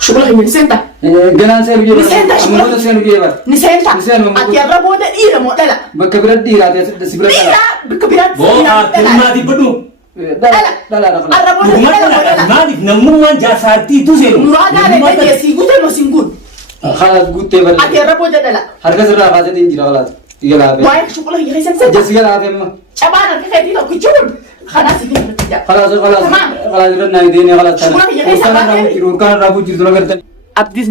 شو بقول لك نسينتا جنان سير بيجي نسينتا شو بقول سير بيجي بقى نسينتا أتيارب وده إيه مو لا بكبرت دي راتي سبرة لا بكبرت ما دي بدو لا الرب وده ما دي نمو جاساتي تزيلو مراد على ده يسيقول ما سيقول خلاص قلت تبر أتيارب وده لا هرجع زرع فاتت إنجيل خلاص يلا بيه وايك شو بقول لك يا سيد جس يلا بيه ما شباب كيف يدينا كجون خلاص يجي خلاص رنا يديني خلاص كان رابو جيرتنا كرتن أبديز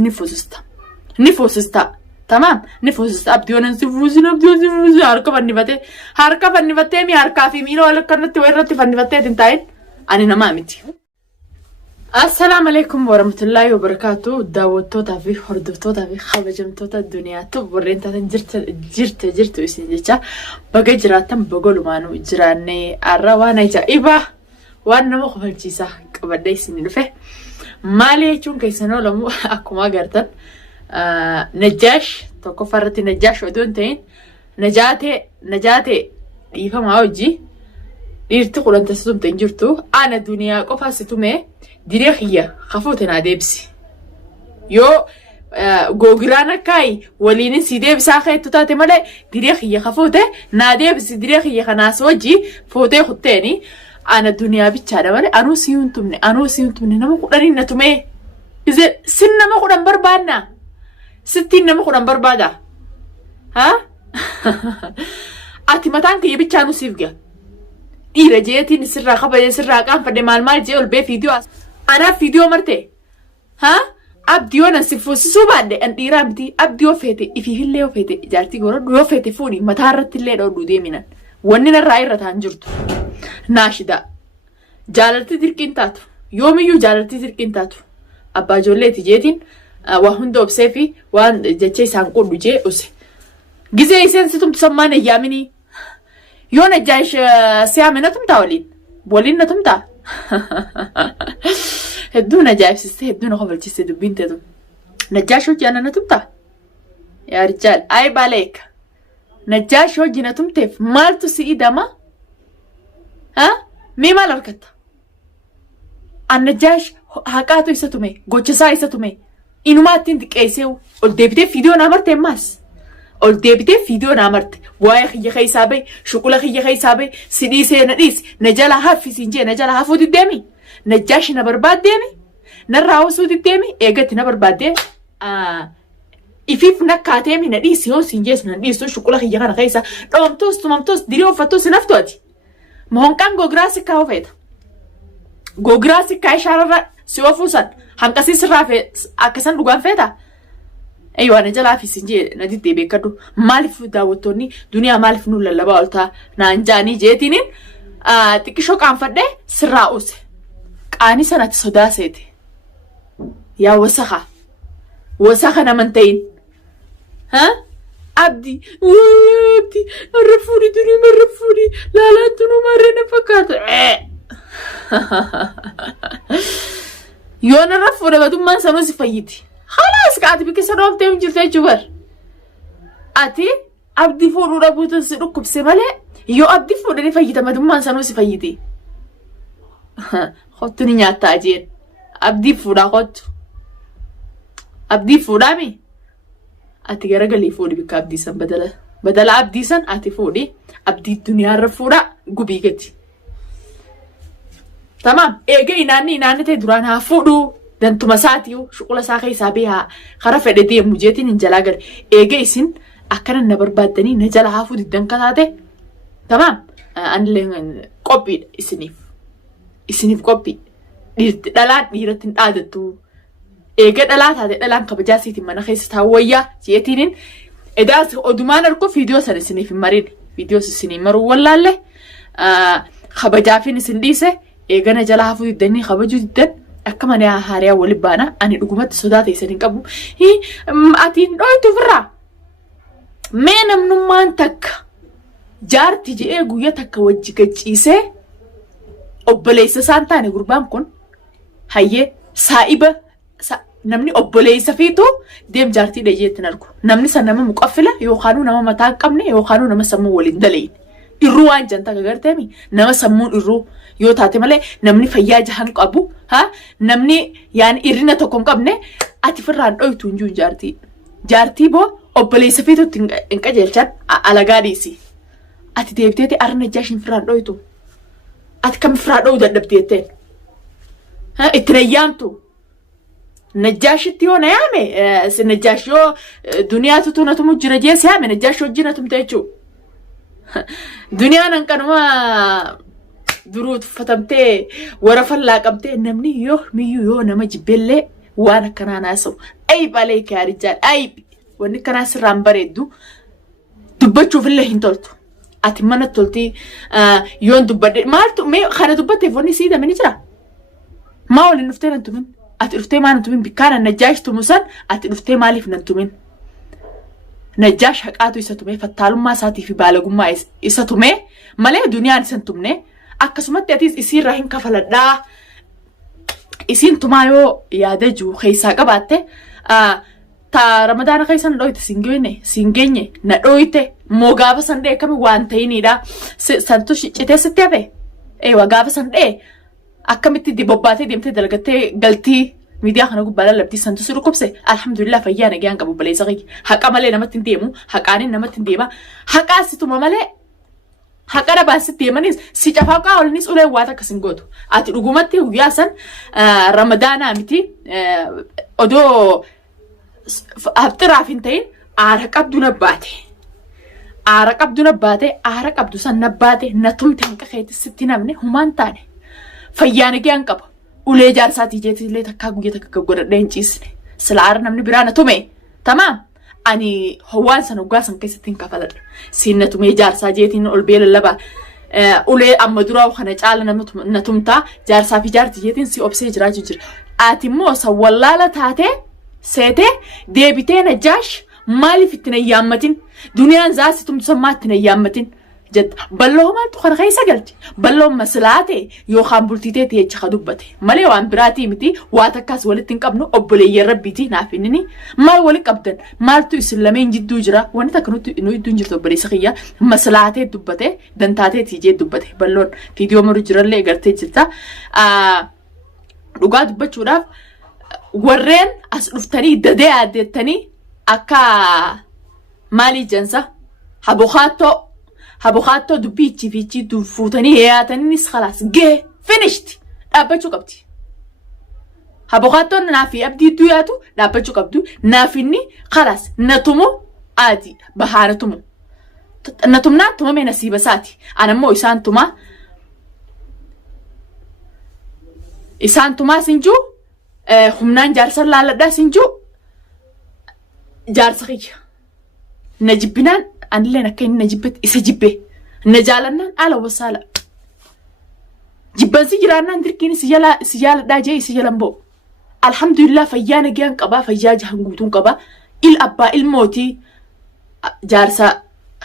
نفوسستا تمام نفوسستا أبديونا نفوسي هاركا فنفتي مي هاركا في ميرو ولا كرنت ويرتي فنفتي تنتين أنا نمامتي السلام عليكم ورحمة الله وبركاته دعوتوتا في حردوتوتا في خبجمتوتا الدنيا تبورين تاتن جرت وسنجتا بقى جراتم بقولوا مانو جراني الروانا جائبة وانا مخبل جيسا قبل سنين فيه مالي چون كيسانو لمو اكو ما قرتن نجاش توقف فرتي نجاش ودون تين نجاتي يفهم عوجي يرتقل انت ستم تنجرتو انا الدنيا قفا ستمي ديريخية خفوتنا ديبسي يو غوغرانا كاي ولين سيديب ساخي تتاتي مالي ديريخية خفوته ناديبسي ديريخية خناس وجي فوتي خطيني أنا الدنيا بيتشارة مالي أنو سيونتمني نمو قراني نتمي إذا سن نمو قران بربانا 60 نمو قران بربادا ها أتي متان كي بيتشانو سيفجا إيرا جيتي نسرع خبا سرع كان فدي مال جي والبي فيديو أنا فيديو مرتي ها أبديو نسيفوسي سوبادي أن إيرا بدي أبديو فيتي إفي هليو فيتي جارتي غورو دو فيتي فوني متارت اللي دو ديمينا وننا الرأي رتان جرتو ناشدا جالرتي دركين تاتو يوميو جالرتي دركين تاتو أبا جوليتي جيتين وهندو بسيفي وان جاتشي سانقول بجي أسي جزي إيسان ستم تسماني يامني يونا جايش سيامنا تمتا ولين تمتا هدونا جايب سيستي هدونا خبل تيسي دبين تدو نجاشو جانا نتمتا يا رجال أي باليك نجاشو جينا تمتف مالتو سي إداما ها مي مال أركت النجاش هكاتو يستومي غوتشسا يستومي إنو ما تندك أيسيو الدبتة فيديو نامرت ماس الدبتة فيديو نامرت واي خي سابي شوكولا خي سابي سدي سيناديس نجلا هافي سينجي نجلا هافو ديمي نجاش نبرباد ديمي نراوسو ديمي إيجت نبرباد ديمي إفيف نكاتيمي نديس يون سينجيس نديس شوكولا خي غنا خيسا تومتوس ديريو فتوس نفتوتي مهون كان غوغراسي كاو فيتا غوغراسي كاي شارا سيوا فوسان هنكسي سرافي اكسان دوغان فيتا ايوه انا جلا في سنجي ندي ديبي كدو مالف داوتوني دنيا مالف نول لبا قلتا نانجاني جيتينين تكشو كان فدي سراوس قاني سنه سوداسيتي يا وسخه نمنتين ها عبدي عرفوني دوني مرفوني لا انتو مرينا فكات يونا رفونا بدون ما نسانو سفايتي خلاص قاعد بك سنوب تيم جلتي جبر اتي عبدي فورو رابوتو سنوكب سمالي يو عبدي فورو نفايتا بدون ما نسانو سفايتي خطني نياتا جين عبدي فورا عبدي فورامي ati garagalii fuudhi bika abdiisan badala abdiisan ati fuudhi abdii duniyaarra fuudha gubii gati tamam eega inaanni ta'e duraan haa fuudhu dantuma saatiyu shuqula isaa keessaa beehaa kara fedhe deemu jeetiin hin jalaa gad eega isin akkana na barbaaddanii na jala haa fuudhi danka taate tamam anillee qophiidha isiniif qophii dhalaan dhiiratti hin dhaadattu eega dhalaa taate dhalaan kabajaasiitiin mana keessa taawwayyaa jeetiniin edaas odumaan argu fiidiyoo sana isiniif hin marin fiidiyoo isinii maruu wallaalle kabajaafin isin dhiise eegana jala hafuu diddanii kabajuu diddan akka mana haariyaa wali baana ani dhugumatti sodaate isin hin qabu atiin dhooytu firraa mee namnummaan takka jaarti je'ee guyya takka wajji gachiisee obboleessa isaan taane gurbaan kun hayyee saa'iba namni obboleessa fiitu deem jaartii dhajeetti nargu namni san nama muqaffila yookaanuu nama mataa qabne yookaanuu nama sammuu waliin dalayin irruu waan janta gagarteemi nama sammuun irruu yoo taate malee namni fayyaa jahan qabu ha namni yaani irrina tokko hin qabne ati firraan dhoytu hin jiru jaartii. Jaartii boo obboleessa feetutti hin qajeelchan alagaa dhiisi. Ati deebiteeti arra Najjaashiin firraan dhoytu. Ati kam firraa dho'uu dadhabdeetteen? Itti nayyaamtu. Najjaashitti yoo na yaame Najjaashi yoo duniyaatu tunatumu jira jees yaame Najjaashi wajjin atumte jechuudha. Duniyaan hanqanuma duruu tuffatamtee warra fallaaqamtee namni yoo nama jibbeellee waan akkanaa naasa'u. Ayib alee kaarijaan ayib wanni akkanaa sirraan bareeddu dubbachuufillee hin toltu. Ati mana toltii yoon dubbadde maaltu kana dubbatteef wanni sii damini jira? Maa waliin dhuftee nan tumin? Ati dhuftee maa nan tumin? Bikkaan Najjaashi tumusan ati dhuftee maaliif nan tumin? Najjaashi haqaatu isa tumee fattaalummaa isaatii fi baalagummaa isa tumee malee duniyaan isa tumne akkasumatti atis isiirraa hin kafaladhaa. Isiin tumaa yoo yaada jiru keessaa qabaatte ta ramadaana keessan dhoyte siin geenye na dhoyte moo gaafa san dhee kami waan ta'inidha. Santu citee sitti hafe eewa gaafa san dhee akkamitti dibobbaatee deemtee dalagattee galtii miidiyaa kana gubbaa lallabdii santu si dhukkubse alhamdulillah fayyaa nagaan qabu baleessa qiyya. Haqa malee namatti hin deemu haqaanin namatti hin deema haqaa situma malee haqa dhabaasitti deemanis si cafaqaa olinis ulee waata akkasin gootu. Ati dhugumatti guyyaa san ramadaanaa miti odoo haftiraaf hin ta'in aara qabdu nabbaate. Aara qabdu nabbaate aara qabdu san nabbaate na tumte hanqa keetti sitti namne humaan taane fayyaa nagaan qaba. Ulee jaarsaatii jeetillee takkaa guyyaa takka godhadhee hin ciisne. Sila aara namni biraa na tume. Tamaam. Ani hawaan san hoggaa san keessatti hin kafaladha. Siin na tumee jaarsaa jeetiin ol bee lallabaa. Ulee amma duraa kana caala na tumtaa jaarsaa fi jaartii jeetiin si obsee jiraachuu jira. Ati immoo san wallaala taatee seetee deebitee Najjaashi maaliif itti na yaammatin? Duniyaan zaasi tumtu san maa itti na yaammatin? Jetta balloo maaltu kana keessa galti? Balloon maslaate yookaan bultitee jecha dubbate. Malee waan biraatii miti waa takkaas walitti hin qabnu obboleeyyan rabbiitii naaf inni maal walitti qabdan? Maaltu isin lameen jidduu jira? Wanti takka nuti jidduu jirtu obboleessa kiyya maslaatee dubbate dantaatee tiijee dubbate balloon viidiyoo maru jirallee gartee jirta. Dhugaa dubbachuudhaaf warreen as dhuftanii dadee aaddeettanii akka maalii jansa Habukaattoo dubbii fiichii fuutanii heeyyaataniinis khalaas gee finished dhaabbachuu qabdi. Habukaattoon naafi abdiidduu yaatu dhaabbachuu qabdu. Naafinni khalaas natumu aadi bahaana tumu. Natumnaan tumamee nasiiba isaati. Anammoo isaan tumaa sinjuu humnaan jaarsa laalladhaa sinjuu jaarsa kiyya. Na jibbinaan anilleen akka inni na jibbetti isa jibbee na jaalannaan ala wasaala jibbansi jiraannaan dirqiin si jaaladhaa jee isi jalan bo'u alhamdulillah fayyaa nagaan qabaa fayyaa jahan guutuun qabaa il abbaa ilmootii jaarsa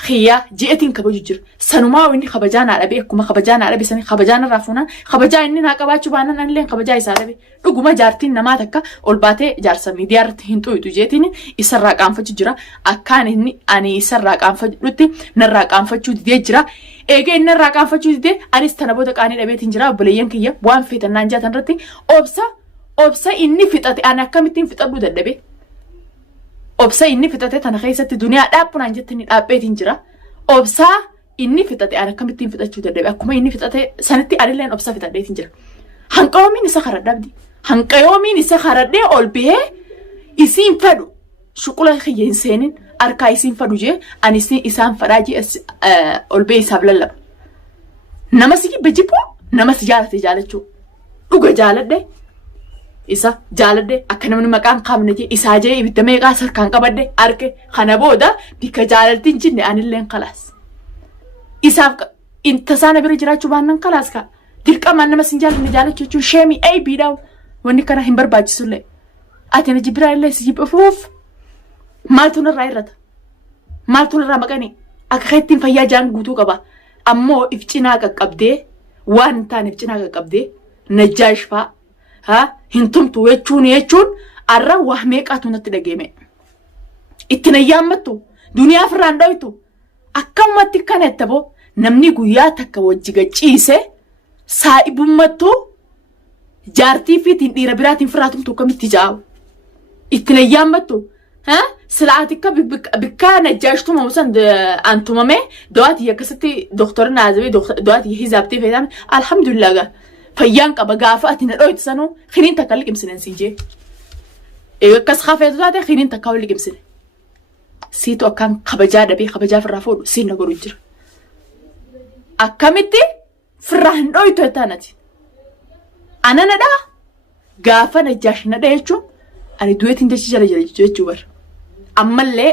khiyyaa jeetiin kabaju jira sanumaa inni kabajaa naa dhabe akkuma kabajaa naa dhabe sanii kabajaa narraa fuunaan kabajaa inni naa qabaachuu baannaan anilleen kabajaa isaa dhabe dhuguma jaartiin namaa takka ol baatee jaarsa miidiyaa irratti hin xuyitu jeetiin isarraa qaanfachuu jira akkaan inni ani isarraa qaanfadhutti narraa qaanfachuu didee jira eegee inni narraa qaanfachuu didee anis tana booda qaanii dhabeetiin jira obboleeyyan kiyya waan fitannaan jaatan irratti obsa inni fixate ani akkamittiin fixadhuu dadhabe obsa inni fixate tana keessatti duniyaa dhaabunaan jettanii dhaabbeetiin jira obsaa inni fixate ani akkamittiin fixachuu dadhabe akkuma inni fixate sanitti anilleen obsa fixadheetiin jira hanqayoomiin isa karadhabdi hanqayoomiin isa karadhee ol bahee isiin fadhu shuqula kiyya hin seenin harkaa isiin fadhu jee ani isaan fadhaa jee ol bahee isaaf lallaba nama si jibbe jibbuu nama si jaalate jaalachuu dhuga jaaladhe isa jaaladhe akka namni maqaan qabne jee isaa jee ibidda meeqaa sarkaan qabadhe arge kana booda bika jaalaltiin jinne anilleen kalaas isaaf intasaana bira jiraachuu baannan kalaas ka dirqamaan nama sin jaalanne jaalachuu jechuun sheemii aybiidhaa'u wanni kana hin barbaachisullee ati na jibbiraa illee si jibbuuf maaltu narraa irrata maaltu narraa maqanii akka keettiin fayyaa jaan guutuu qaba ammoo if cinaa qaqqabdee waan hin taane if cinaa qaqqabdee Najjaashi faa hin tumtu jechuun arra waa meeqaatu natti dhageeme itti na yaammattu duniyaa firraan dhoytu akkamatti kana ettaboo namni guyyaa takka wajji gachiise saa'ibummattu jaartii fiitiin dhiira biraatiin firraa tumtu akkamitti jaa'u اتنيام بتو ها سلعتك بكا نجاشتو موسن انتمامي دواتي يكستي دكتور نازوي دواتي هي زابتي فيدام الحمد لله فيان قبا غافاتي ندويت سنو خنين تكلك امسنن سيجي ايو كس خافيتو تاتي خنين تكاولك امسن سيتو كان خبجا دبي خبجا فرافو سين نغورو جير اكامتي فران دويتو تاناتي انا ندا غافا نجاش ندا يچو اني دويتين دشي جلا جيچو بر ammallee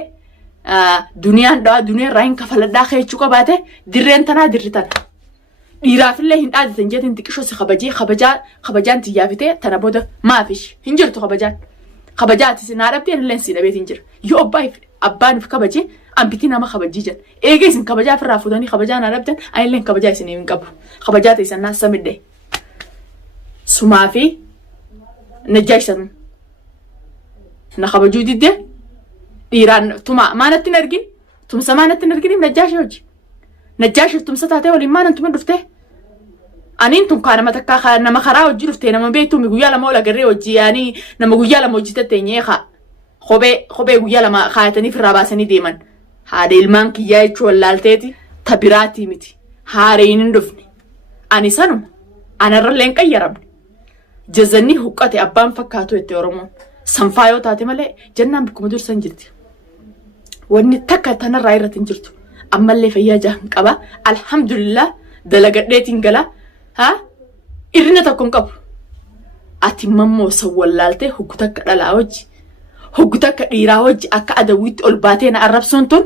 duniyaan dhawaa duniyaan raayin kafaladhaa keechuu qabaate dirreen tanaa dirri tana dhiiraafillee hin dhaadatan jeetiin xiqqishoo si kabajaan xiyyaafitee tana booda maafish hin jirtu kabajaati si naadhabteen illee si dhabeet hin jira yoo abbaaniif kabaje ambitii nama kabajii jan eegee isin kabajaa firraa fuutanii kabajaa naadhabdan anilleen kabajaa isin hin qabu kabajaa teessan naassa midhee sumaa fi najjaashan na kabajuu diddee dhiiraan tuma maanatti hin argin tumsa maanatti hin argin najjaashi hojii najjaashi tumsa taatee waliin maanan tuma dhuftee aniin tun kaa nama takkaa nama karaa hojii dhuftee nama beektuumi guyyaa lama ol agarree hojii yaanii nama guyyaa lama hojii tatteenyee kaa kophee guyyaa lama kaayatanii firraa baasanii deeman haadha ilmaan kiyyaa jechuu wallaalteeti tabiraatii miti haareen hin dhufne ani sanuma anarrallee hin qayyaramne jazanni huqqate abbaan fakkaatu itti oromoon sanfaa yoo taate malee jannaan bikkuma dursan jirti. Wanni takka tanarraa irratti hin jirtu ammallee fayyaa jahan qaba alhamdulillah dalagadheetiin gala haa irrina tokko hin qabu ati mammoo sawwallaaltee hoggu takka dhalaa hojii hoggu takka dhiiraa hojii akka adawiitti ol baatee na arrabsuun tun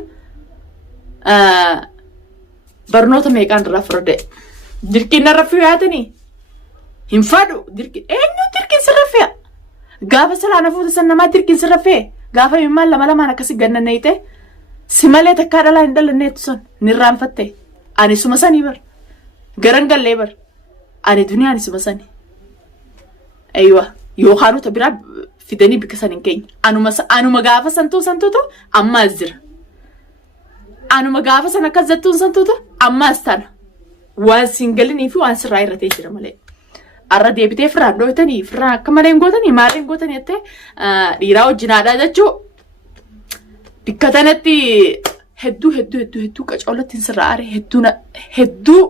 barnoota meeqaan irraa fudhadhe dirqiin narra fi'u yaatanii hin fadhu dirqiin eenyu dirqiin sirra fi'a gaafa salaana fuuta san namaa dirqiin sirra fi'e gaafa immaan lamaan akkasii gannanneeyte si malee takkaa dhalaa hin dhalanneetu san nirraanfatte ani suma sanii bar garan gallee bar ani duniyaan suma sanii aywa yookaan uta biraa fidanii bikka san hin keenya anuma gaafa santuutu ammaas jira anuma gaafa san akkas jettuun santuutu ammaas tana waan siingalanii fi waan sirraa irratee jira malee arra deebitee firaan dhootanii firaan akka malee hin gootanii maaliin gootanii jettee dhiiraa wajjinaadhaa jechuu bikka tanatti hedduu qacoolatti sirraa aare hedduu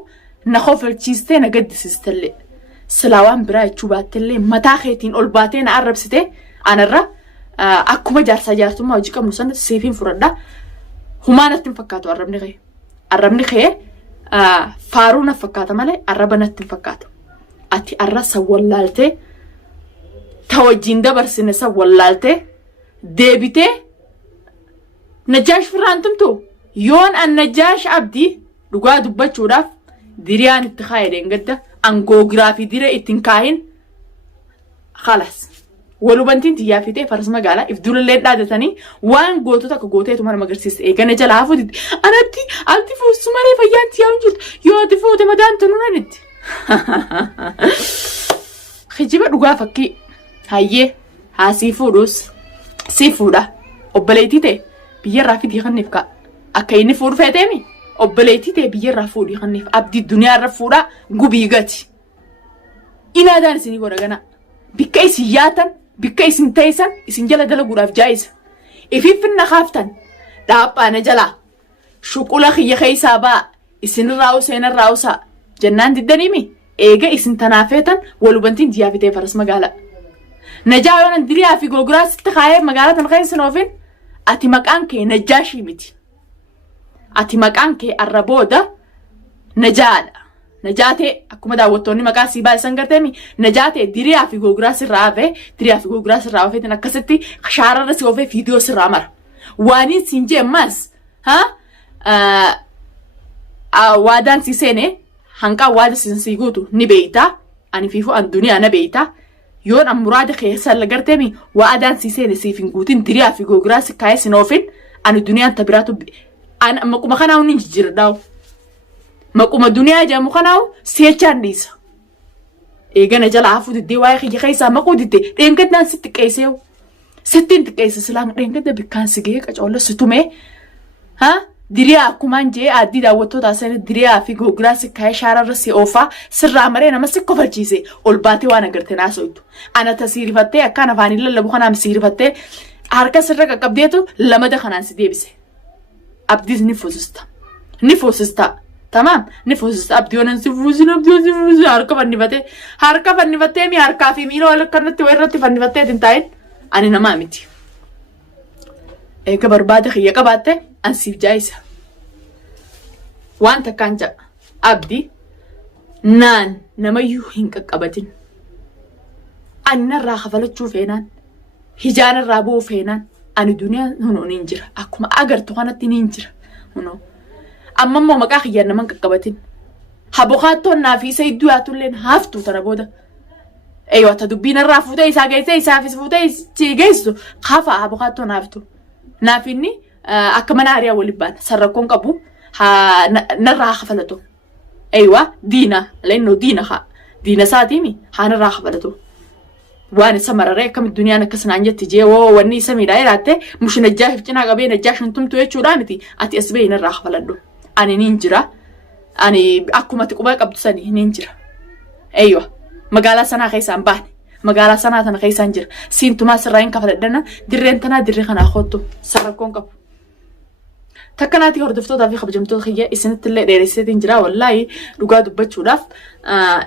na kofalchiistee na gaddisiistallee silaa waan biraa jechuu baattellee mataa keetiin ol baatee na arrabsitee anarra akkuma jaarsaa jaartummaa hojii qabnu sanatti seefiin fudhadhaa humaanatti hin fakkaatu arrabni kee faaruu na fakkaata malee arraba natti hin fakkaatu. Ati arra sawwallaaltee ta wajjin dabarsine sawwallaaltee deebitee najjaash firaan tumtu yoon an najjaash abdii dhugaa dubbachuudhaaf diriyaan itti kaayedeen gadda angoogiraafii diree ittiin kaahin khalas walubantiin xiyyaafitee faras magaalaa if dulallee dhaadatanii waan gootota akka gooteetu mana magarsiiste eegana jala hafu diddi anatti alti fuusu malee fayyaan tiyaa'uun jirtu yoo ati fuute madaan tanuunan itti khijiba dhugaa fakkii hayyee haa sii fuudha obboleettii ta'e biyyarraa fidii kanniif ka'a akka inni fuudhu feeteemi obboleettii ta'e biyyarraa fuudhii kanniif abdii duniyaarra fuudhaa gubii gati inaadaan isinii godha gana bikka isin yaatan bikka isin teessan isin jala dalaguudhaaf jaayisa ifiiffinna kaaftan dhaaphaana jalaa shuqula kiyya keessaa ba'a isinirraa useenarraa usaa jannaan diddaniimi eega isin tanaafeetan walubantiin diyaafitee faras magaalaa najaa yoon diriyaa fi goguraa sitti kaayee magaalaa tan keessa noofin ati maqaan kee najjaashii miti ati maqaan kee arra booda najaadha najaatee akkuma daawwattoonni maqaa sii baay'isan garteemi najaatee diriyaa fi goguraa sirraa hafee diriyaa fi goguraa sirraa hafeetin akkasitti shaararra si oofee viidiyoo sirraa mara waaniin siin jee ammaas waadaan si seenee hanqaa waada sii guutu ni beeytaa ani fiifu an duniyaa na beeytaa yoon an muraada keessa lagarteemi waadaan si seene siif hin guutin diriyaa fi goguraa si kaayee sin oofin ani duniyaan tabiraatu maquma kanaa ni jijjiirdhaawu maquma duniyaa jedhamu kanaa seechaan dhiisa eegana jala hafuu diddee waa'ee kiyya keessaa maquu diddee dheengaddaan sitti qeesseewu sittiin xiqqeessa silaan dheengadda bikkaan si gahee qacoolla si tumee diriyaa akkumaan jee addii daawwattoota asanii diriyaa fi gogiraa si kaayee shaararra si oofaa sirraa maree nama si kofalchiise ol baatee waan agartee naasoitu. Ana tasiirifattee akkaan afaanii lallabu kanaan siirifattee harka sirra qaqqabdeetu lamada kanaan si deebise. Abdiis ni fuusista. Ni fuusista. Tamam ni fuusista abdii onan si fuusin harka fannifattee mi harkaa fi miila wal akkanatti irratti fannifattee hin taa'in ani namaa miti. Eega barbaade xiyya qabaatte ansiif jaayisa. Waan takkaan jedha abdii naan namayyuu hin qaqqabatin. Ani narraa kafalachuu feenaan hijaan irraa bu'uu feenaan ani duniyaa hunuun hin jira. Akkuma agartu kanatti hin jira. Amma immoo maqaa xiyyaan naman qaqqabatin. Habokaattoon naa fi isa iddoo yaatulleen haaftuu tana booda. Wata dubbiin irraa fuutee isaa geessee isaafis fuutee si geessu kaafaa habokaattoon haaftu. Naaf inni akka mana hariyaa waliin baana sarrakkoon qabu narraa kafalatu. Diina leenno diina isaatiimi haa narraa kafalatu. Waan isa mararee akkamitti duniyaan akkasinaan jetti jee wanni isa miidhaa jiraatte mushi najjaa cinaa qabee najjaa shantumtu jechuudha miti ati as bahee narraa kafaladhu. Ani niin jira. Ani akkuma ati quba qabdu sanii niin jira. Magaalaa sanaa keessaan baane. Magaalaa sanaa tana keessaan jira. Siintumaa sirraa hin kafaladhana dirreen tanaa dirree kanaa kottu sarrakkoon qabu. Takkanaati hordoftootaa fi kabajamtoota kiyya isinitti illee dheeresseetiin jira wallaahi dhugaa dubbachuudhaaf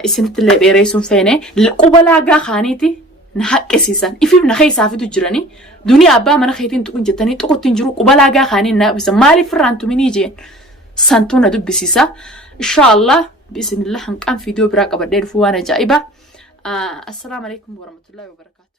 isinitti illee dheeressuun feene quba laagaa kaaniiti na haqqisiisan ifiif na keessaa fidu jiranii duniyaa abbaa mana keetiin tuqun jettanii tuquttiin jiru quba laagaa kaanii na bisa maaliif irraan tuminii jeen santuu na dubbisiisa inshaallah biisinillah hanqaan fiidiyoo biraa qabadhee dhufuu waan ajaa'ibaa. Assalaamu alaikum warahmatullahi wabarakatuh.